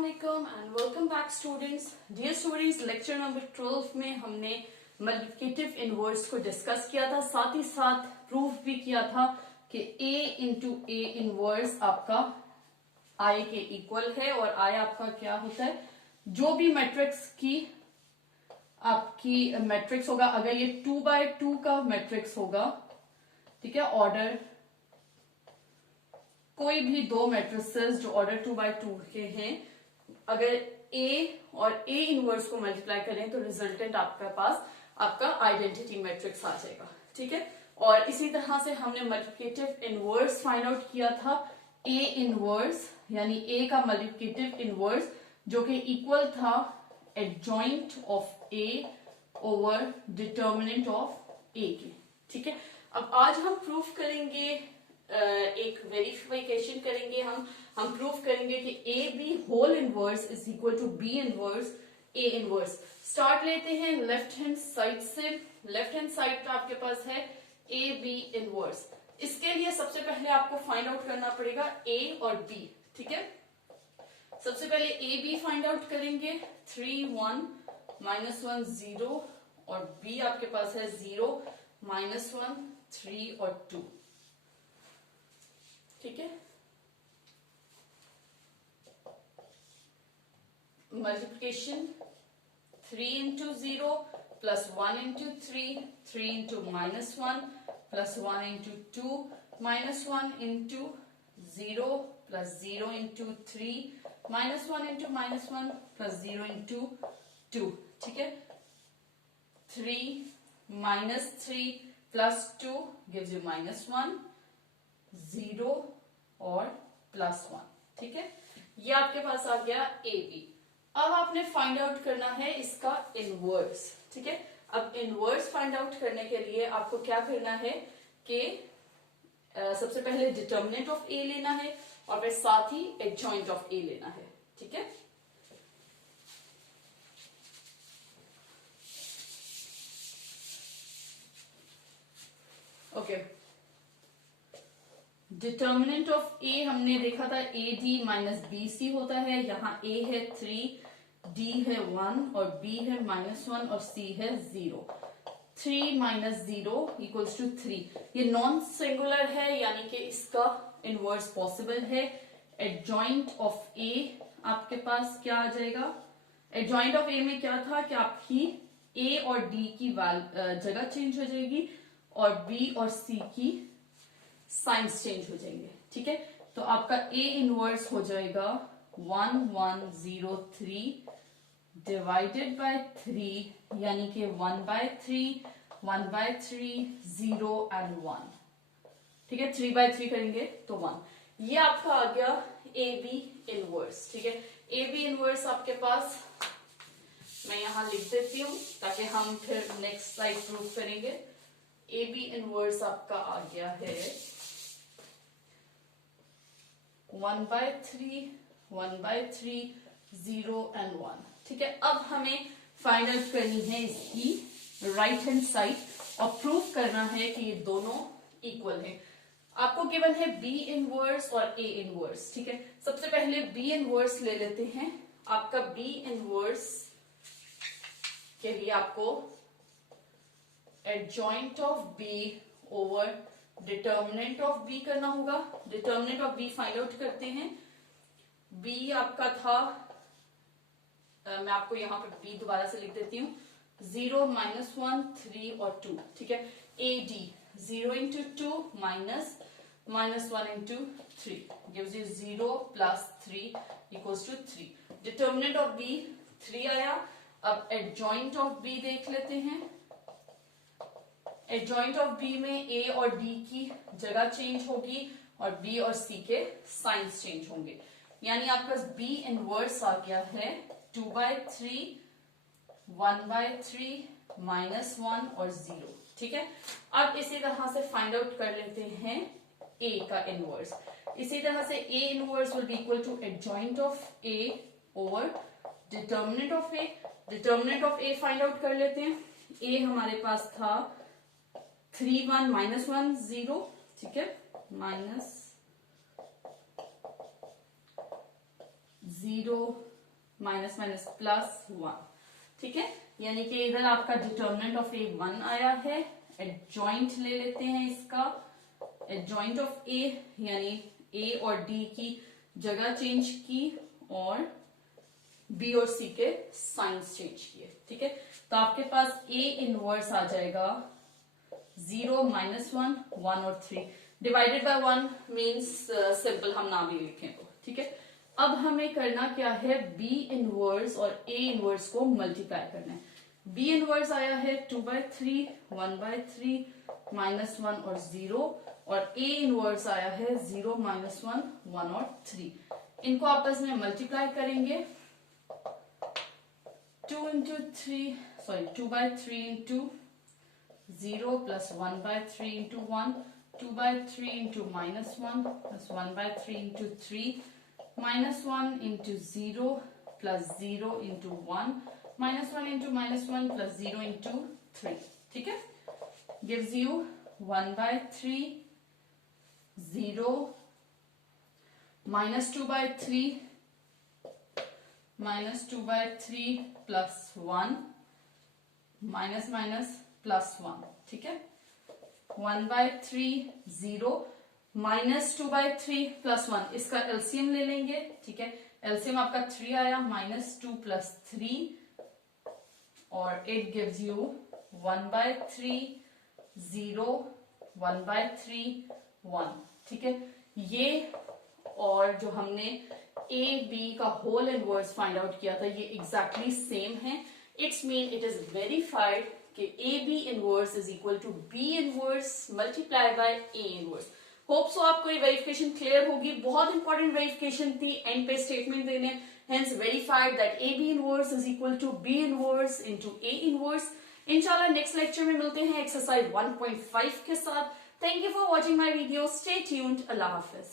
अस्सलाम and welcome back students. Dear students, lecture number 12 में हमने मल्टीप्लिकेटिव इनवर्स को डिस्कस किया था, साथ ही साथ प्रूफ भी किया था कि a इंटू ए इनवर्स आपका i के इक्वल है और i आपका क्या होता है, जो भी मैट्रिक्स की आपकी मैट्रिक्स होगा, अगर ये 2x2 का मैट्रिक्स होगा, ठीक है, ऑर्डर कोई भी दो मैट्रिसेस जो ऑर्डर 2x2 के हैं, अगर a और a इनवर्स को मल्टीप्लाई करें तो रिजल्टेंट आपके पास आपका आइडेंटिटी मैट्रिक्स आ जाएगा, ठीक है। और इसी तरह से हमने मल्टीप्लिकेटिव इनवर्स फाइंड आउट किया था, a इनवर्स यानी a का मल्टीप्लिकेटिव इनवर्स जो कि इक्वल था adjoint of a over determinant of a के, ठीक है। अब आज हम प्रूफ करेंगे, एक वेरिफिकेशन करेंगे, हम प्रूफ करेंगे कि A B whole inverse is equal to B inverse A inverse. Start लेते हैं लेफ्ट हैंड साइड से। लेफ्ट हैंड साइड पे आपके पास है ए बी इनवर्स। इसके लिए सबसे पहले आपको फाइंड आउट करना पड़ेगा ए और बी, ठीक है। सबसे पहले ए बी फाइंड आउट करेंगे, 3 1 -1 0 और बी आपके पास है 0 -1 3 और 2, ठीक है। Multiplication 3 into 0 plus 1 into 3, 3 into -1 plus 1 into 2 -1 into 0 plus 0 into 3 -1 into -1 plus 0 into 2, ठीक है। 3 -3 प्लस 2 gives you -1, 0 और +1, ठीक है। ये आपके पास आ गया ए बी। अब आपने फाइंड आउट करना है इसका इनवर्स, ठीक है। अब इनवर्स फाइंड आउट करने के लिए आपको क्या करना है कि सबसे पहले डिटर्मिनेंट ऑफ ए लेना है और फिर साथ ही एडजॉइंट ऑफ ए लेना है, ठीक है। ओके, डिटर्मिनेंट ऑफ ए हमने देखा था A D minus B C होता है। यहाँ ए है 3, डी है 1 और बी है -1 और सी है 0। 3 - 0 इक्वल्स टू 3। ये नॉन सिंगुलर है यानी कि इसका इनवर्स पॉसिबल है। एडजॉइंट ऑफ ए आपके पास क्या आ जाएगा, एडजॉइंट ऑफ ए में क्या था कि आपकी ए और डी की जगह चेंज हो जाएगी और बी और सी की साइंस चेंज हो जाएंगे, ठीक है। तो आपका ए इनवर्स हो जाएगा 1 1 0 3 डिवाइडेड बाय 3 यानी कि 1/3 1/3 0 एंड 1, ठीक है। 3/3 करेंगे तो 1। ये आपका आ गया ए बी इनवर्स, ठीक है। ए बी इनवर्स आपके पास मैं यहां लिख देती हूं ताकि हम फिर नेक्स्ट स्लाइड प्रूफ करेंगे। ए बी इनवर्स आपका आ गया है 1/3 1/3 0 एंड 1, ठीक है। अब हमें फाइंड आउट करनी है इसकी राइट हैंड साइड और प्रूफ करना है कि ये दोनों इक्वल हैं। आपको गिवन है बी इनवर्स और ए इनवर्स, ठीक है। सबसे पहले बी इनवर्स ले लेते हैं। आपका बी इनवर्स के लिए आपको adjoint of B over determinant of B करना होगा। Determinant of B find out करते हैं। बी आपका था, मैं आपको यहां पर बी दोबारा से लिख देती हूँ, 0 -1 3 और 2, ठीक है। A D 0 into 2 -1 into 3 gives you 0 + 3 equals to 3। Determinant of B 3 आया। अब एडजॉइंट ऑफ बी देख लेते हैं। एडजॉइंट ऑफ बी में ए और डी की जगह चेंज होगी और बी और सी के साइंस चेंज होंगे, यानी आपका बी इनवर्स आ गया है 2/3 1/3 -1 और 0, ठीक है। अब इसी तरह से फाइंड आउट कर लेते हैं ए का इनवर्स। इसी तरह से A inverse will be equal to adjoint of A over determinant of A. Determinant of A find out कर लेते हैं। ए हमारे पास था 3 1 -1 0, ठीक है, -0 माइनस माइनस प्लस 1, ठीक है। यानी कि इधर आपका डिटर्मिनेंट ऑफ ए 1 आया है। एडजॉइंट ले लेते हैं इसका, एडजॉइंट ऑफ ए यानी ए और डी की जगह चेंज की और बी और सी के साइंस चेंज किए, ठीक है। तो आपके पास ए इनवर्स आ जाएगा 0, -1, 1 और 3 डिवाइडेड बाय 1 मीन्स सिंपल हम ना भी लिखें तो, ठीक है। अब हमें करना क्या है, बी इनवर्स और ए इनवर्स को मल्टीप्लाई करना है। बी इनवर्स आया है 2/3, 1/3, -1 और 0, और ए इनवर्स आया है 0, -1, 1 और 3। इनको आपस में मल्टीप्लाई करेंगे। 2/3 into 0 plus 1/3 into 1, 2/3 into -1 plus 1/3 into 3, -1 into 0 plus 0 into 1, -1 into -1 plus 0 into 3, ठीक है। gives you 1/3, 0, -2/3, -2/3 plus 1, -, plus 1, ठीक है। 1/3, 0, -2/3 plus 1, इसका एलसीएम ले लेंगे, ठीक है। एलसीएम आपका 3 आया, -2 plus 3 और इट गिव्स यू 1/3, 0, 1/3, 1, ठीक है। ये और जो हमने ए बी का होल इनवर्स फाइंड आउट किया था ये एग्जैक्टली सेम है। It's mean it is verified कि A B inverse is equal to B inverse multiply by A inverse. Hope so आपको ये वेरिफिकेशन क्लियर होगी। बहुत इंपॉर्टेंट वेरिफिकेशन थी, एंड पे स्टेटमेंट देने, hence verified that AB inverse is equal to B inverse into A inverse। इंशाल्लाह next lecture में मिलते हैं एक्सरसाइज 1.5 के साथ। Thank you for watching my video, stay tuned, Allah Hafiz.